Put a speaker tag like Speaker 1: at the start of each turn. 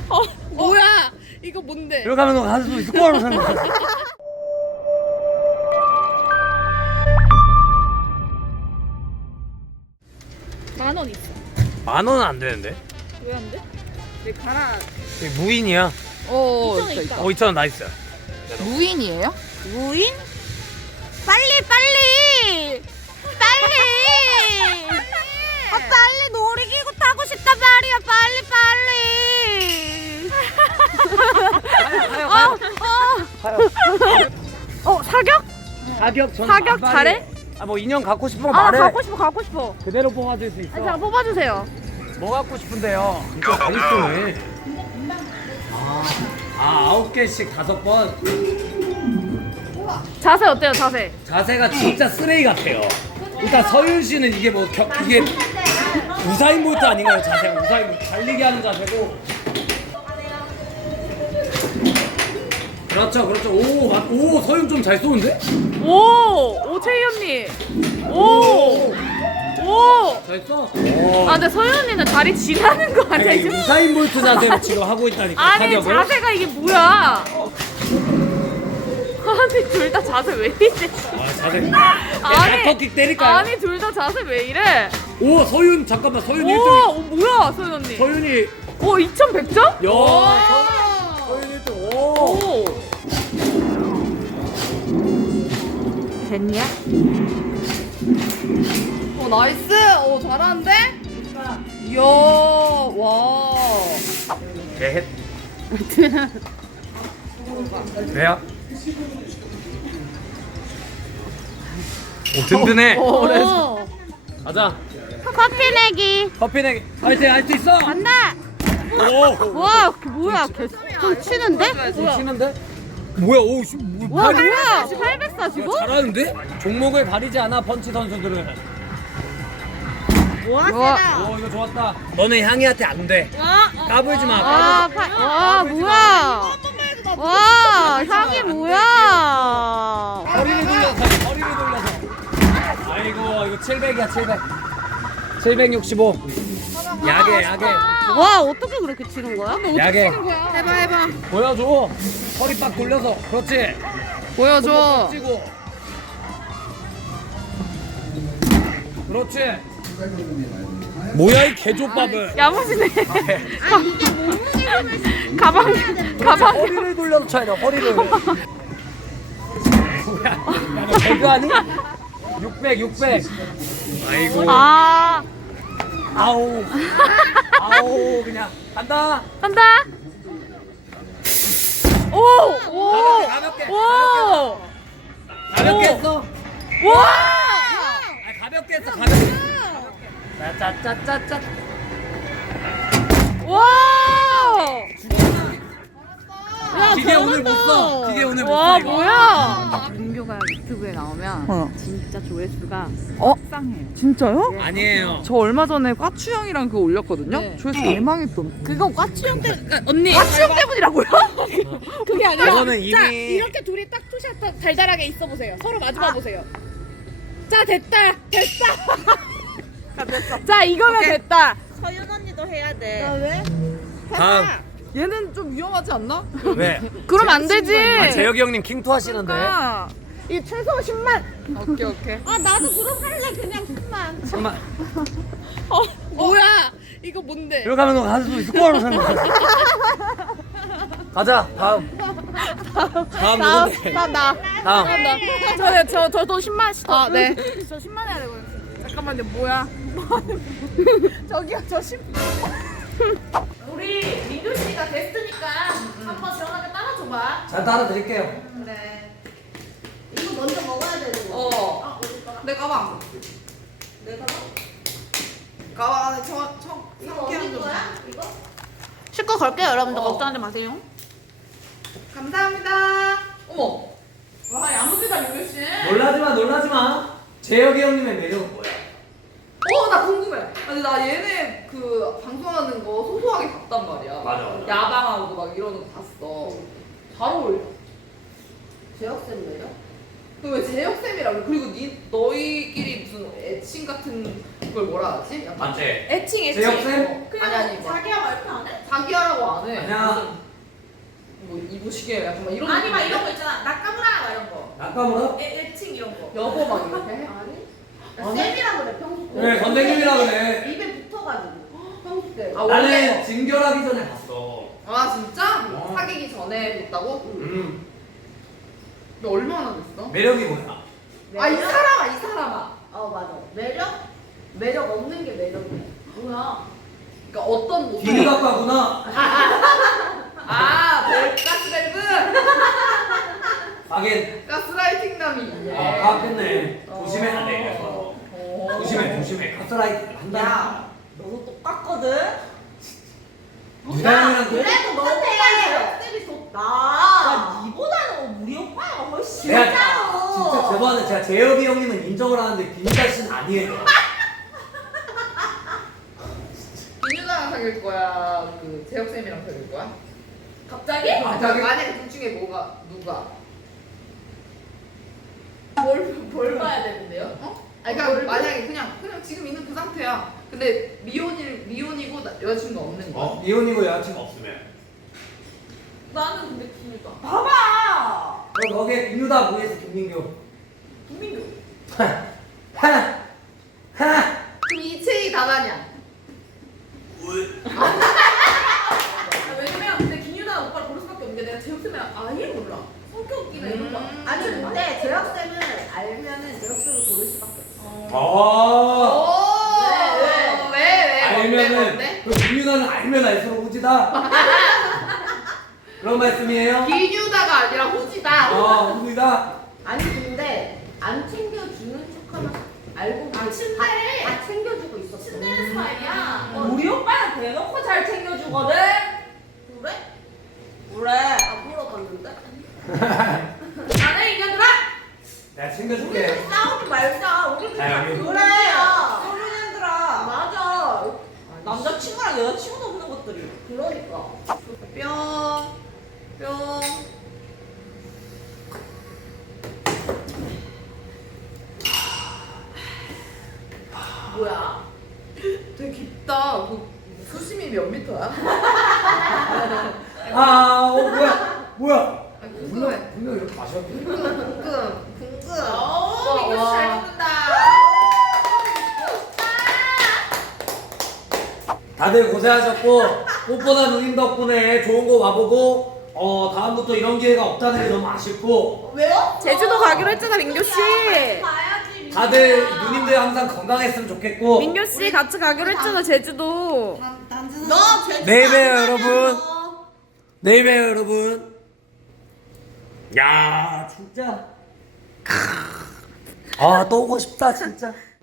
Speaker 1: 뭐야? 이거 뭔데?
Speaker 2: 이렇게 하면 너 가수 있을 거라고 생각해.
Speaker 1: 만원 있어.
Speaker 2: 10,000원은 안 되는데?
Speaker 1: 왜 안 돼? 내 가라.
Speaker 2: 무인이야.
Speaker 1: 2,000원 있다.
Speaker 2: 2,000원 나 있어.
Speaker 3: 무인이에요?
Speaker 1: 무인?
Speaker 3: 빨리 빨리 빨리 빨리 놀이기구 타고 싶단 말이야 빨리 사격?
Speaker 2: 사격 전
Speaker 3: 사격 잘해?
Speaker 2: 뭐 인형 갖고 싶은 거 말해.
Speaker 3: 갖고 싶어
Speaker 2: 그대로 뽑아줄 수 있어.
Speaker 3: 자 뽑아주세요.
Speaker 2: 뭐 갖고 싶은데요? 진짜 많이 쓰네. 아 9개씩 5번.
Speaker 3: 자세 어때요 자세?
Speaker 2: 자세가 진짜 쓰레기 같아요. 일단 서윤 씨는 이게 뭐 이게 우사인 볼트 아닌가요? 자세가 우사인 볼트 달리기 하는 자세고. 그렇죠, 그렇죠. 오, 서윤 좀 잘 쏘는데?
Speaker 3: 오 최희 언니 오
Speaker 2: 잘 써.
Speaker 3: 아 근데 서윤 언니는 다리 지나는 거 아니야
Speaker 2: 아니,
Speaker 3: 지금?
Speaker 2: 우사인 볼트 자세로 지금 하고 있다니까.
Speaker 3: 아니
Speaker 2: 사격을.
Speaker 3: 자세가 이게 뭐야? 아니 둘 다 자세 왜 이래?
Speaker 2: 아, 자세.
Speaker 3: 아니,
Speaker 2: 턱킥 때릴까요?
Speaker 3: 아니 둘 다 자세 왜 이래?
Speaker 2: 오, 서윤 잠깐만. 서윤 1등.
Speaker 3: 오 뭐야 서윤 언니?
Speaker 2: 서윤이
Speaker 3: 오 2,100점?
Speaker 2: 야, 서윤 1등. 오.
Speaker 3: 됐냐?
Speaker 1: 나이스. 잘하는데? 이야, 와.
Speaker 2: 개헷. 돼야? 오, 든든해.
Speaker 1: 오.
Speaker 2: 가자.
Speaker 3: 커피 내기
Speaker 2: 커피 내기. 화이팅 할 수 있어.
Speaker 3: 간다.
Speaker 2: 오.
Speaker 3: 와 뭐야 좀 치는데?
Speaker 2: 좀 치는데? 뭐야? 오, 뭐,
Speaker 3: 와 뭐야 845?
Speaker 2: 잘하는데? 종목을 가리지 않아 펀치 선수들은.
Speaker 3: 와
Speaker 2: 오, 이거 좋았다. 너네 향이한테 안 돼. 까불지 마.
Speaker 3: 와, 와 뭐야? 와 향이 뭐야?
Speaker 2: 허리를 돌려서 해, 허리를 돌려서. 아이고, 이거 700이야, 700. 765. 야게.
Speaker 3: 와 어떻게 그렇게 치는 거야?
Speaker 2: 야게.
Speaker 1: 해봐.
Speaker 2: 보여줘. 허리 빡 돌려서. 그렇지.
Speaker 1: 보여줘.
Speaker 2: 찍고. 그렇지. 뭐야 이 개조밥은.
Speaker 3: 야무지네. 가방.
Speaker 2: 허리를 돌려서 쳐야 돼. 허리를. 뭐야? 너 배그 아니? 600. 아이고. 아우 그냥 간다.
Speaker 3: 오.
Speaker 2: 가볍게 했어.
Speaker 3: 와.
Speaker 2: 가볍게 했어. 가볍게. 짜짜짜짜짜.
Speaker 3: 와.
Speaker 2: 기계 오늘 못 써. 기계 오늘 못
Speaker 3: 와
Speaker 2: 써. 이거.
Speaker 3: 뭐야?
Speaker 4: 민규가 유튜브에 나오면 진짜 조회수가 상해요.
Speaker 3: 진짜요?
Speaker 2: 아니에요.
Speaker 4: 저 얼마 전에 과추형이랑 그거 올렸거든요.
Speaker 1: 네.
Speaker 4: 조회수 개망했던.
Speaker 1: 그거 과추형 때문에 언니.
Speaker 3: 수영 때문이라고요?
Speaker 1: 그게 아니라.
Speaker 2: 그거는 이미-
Speaker 1: 자, 이렇게 둘이 딱 투샷 달달하게 있어 보세요. 서로 마주봐 보세요. 자, 됐다.
Speaker 3: 자 이거면 됐다.
Speaker 5: 서윤 언니도 해야 돼.
Speaker 1: 왜?
Speaker 2: 다음.
Speaker 4: 얘는 좀 위험하지 않나?
Speaker 2: 왜?
Speaker 3: 그럼 안 되지.
Speaker 2: 재혁이 형님 킹투 하시는데.
Speaker 4: 그러니까.
Speaker 1: 이 최소 10만.
Speaker 4: 오케이.
Speaker 1: 아, 나도 그럼 할래. 그냥 10만.
Speaker 2: 잠깐만.
Speaker 1: 뭐야? 이거 뭔데?
Speaker 2: 이렇게 하면 너 가수 있을 거라고 생각해. 가자. 다음 누군데?
Speaker 3: 나.
Speaker 2: 다음.
Speaker 3: 저도 10만.
Speaker 1: 아, 네.
Speaker 3: 저 10만 해야 되거든요. 잠깐만요 뭐야? 저기요 저 10. 우리 민규 씨가 게스트니까 한번 시원하게 따라줘봐.
Speaker 2: 잘 따라드릴게요.
Speaker 3: 네.
Speaker 1: 이거 먼저 먹어야 되는 거.
Speaker 4: 내 가방.
Speaker 3: 내가
Speaker 4: 가방 안에 저
Speaker 3: 이거 어디 거야? 이거? 씻고 걸게요 여러분들 걱정하지 마세요.
Speaker 4: 감사합니다.
Speaker 3: 어머. 와 야무지다 민규 씨.
Speaker 2: 놀라지 마. 재혁이 형님의 매력은 뭐야?
Speaker 4: 나 궁금해. 아니 나 얘네 그 방송하는 거 소소하게 봤단 말이야.
Speaker 2: 맞아.
Speaker 4: 야방하고 막 이러는 거 봤어. 잘 어울려.
Speaker 1: 재혁쌤 매력?
Speaker 4: 왜 재혁쌤이라 그래? 그리고 너희끼리 무슨 애칭 같은 걸 뭐라 하지? 약간
Speaker 2: 맞지?
Speaker 1: 애칭.
Speaker 2: 재혁쌤?
Speaker 4: 아니
Speaker 3: 자기야 막 이렇게 안 해?
Speaker 4: 자기야라고 안 해.
Speaker 2: 아니야.
Speaker 4: 뭐 이보시게 약간 막 이런
Speaker 3: 아니 막
Speaker 4: 느낌이야?
Speaker 3: 이런 거 있잖아. 나까무라 막 이런 거.
Speaker 2: 나까무라?
Speaker 3: 애칭 이런 거.
Speaker 4: 여보 막 이렇게 해?
Speaker 3: 아니. 쌤이라 그래 평소.
Speaker 2: 그래 선생님이라 그래.
Speaker 3: 입에 붙어가지고. 평소 때.
Speaker 4: 아 원래
Speaker 2: 나는 진결하기 전에 봤어.
Speaker 4: 아 진짜?
Speaker 2: 어.
Speaker 4: 사귀기 전에 봤다고? 너 얼마나 됐어?
Speaker 2: 매력이 뭐야?
Speaker 4: 아 이 사람아
Speaker 3: 맞아. 매력 없는 게 매력이야. 뭐야?
Speaker 4: 그러니까 어떤 모습?
Speaker 2: 비누각과구나.
Speaker 4: 가스밸브
Speaker 2: 하긴
Speaker 4: 가스라이팅남이 있네.
Speaker 2: 파악했네. 조심해야 돼.
Speaker 4: 어.
Speaker 2: 조심해. 가스라이팅 한다.
Speaker 5: 너도 똑같거든?
Speaker 2: 유다현이랑
Speaker 3: 그래도 너한테 쌤이 좋다.
Speaker 5: 야, 니보다는 우리 오빠가 훨씬
Speaker 2: 내가
Speaker 5: 진짜로.
Speaker 2: 진짜 저번에 제가 재엽이 형님은 인정을 하는데 김유다 씨는 아니에요.
Speaker 4: 김유나랑 사귈 거야? 그 재혁쌤이랑 사귈 거야?
Speaker 3: 갑자기?
Speaker 2: 갑자기?
Speaker 4: 만약에 둘 중에 누가?
Speaker 3: 뭘 봐야 되는데요?
Speaker 4: 아니 그러니까 만약에 그냥 지금 있는 그 상태야. 근데 미혼이고 여자친구 없는 거야.
Speaker 2: 이혼이고 여자친구 없으면.
Speaker 3: 나는 근데 김유다.
Speaker 5: 봐봐!
Speaker 2: 그럼 거기에 김유다 vs 김민규.
Speaker 3: 김민규.
Speaker 2: 하나.
Speaker 4: 그럼 이채희 다다냐?
Speaker 3: 왜냐면 근데 김유나 오빠를 고를 수밖에 없는 게 내가 재혁쌤이랑 아예 몰라. 성격이나 이런 거.
Speaker 5: 아니, 근데 재혁쌤을 알면은 재혁쌤을 고를 수밖에 없어.
Speaker 4: 왜?
Speaker 2: 알면은
Speaker 4: 뭔데?
Speaker 2: 그 김유다는 알면 알수록 후지다. 그런 말씀이에요?
Speaker 4: 김유다가 아니라 호지다.
Speaker 2: 후지다.
Speaker 5: 아니, 근데 안 챙겨주는 척하면 알고 보니
Speaker 3: 침대를.
Speaker 5: 다 챙겨주고 있었어.
Speaker 3: 침대는 스타일이야.
Speaker 5: 우리 오빠는 대놓고 잘 챙겨주거든?
Speaker 3: 그래?
Speaker 5: 그래.
Speaker 3: 안 물어봤는데? 안해 이년들아!
Speaker 2: 내가 챙겨줄게.
Speaker 5: 싸우지 말자. 우리
Speaker 2: 아, 여기.
Speaker 5: 그래. 소리낸들아. 맞아. 남자친구랑 여자친구도 없는 것들이.
Speaker 3: 그러니까.
Speaker 4: 뿅.
Speaker 3: 뭐야?
Speaker 4: 되게 깊다. 그 수심이 몇 미터야?
Speaker 2: 뭐야?
Speaker 4: 아니, 궁금해.
Speaker 2: 분명 이렇게 마셨는데.
Speaker 4: 궁금.
Speaker 3: 민규 씨잘 먹는다.
Speaker 2: 다들 고생하셨고 꽃보다 누님 덕분에 좋은 거 와보고 다음부터 이런 기회가 없다는 게 너무 아쉽고
Speaker 3: 왜요?
Speaker 1: 제주도 가기로 했잖아, 민규 씨.
Speaker 3: 가야지.
Speaker 2: 다들 누님들 항상 건강했으면 좋겠고
Speaker 1: 민규 씨 같이 가기로 했잖아, 제주도.
Speaker 3: 너 제주도
Speaker 2: 내일 봬요,
Speaker 3: 안
Speaker 2: 여러분.
Speaker 3: 가냐고.
Speaker 2: 내일 봬요 여러분. 야 진짜 또 오고 싶다 진짜.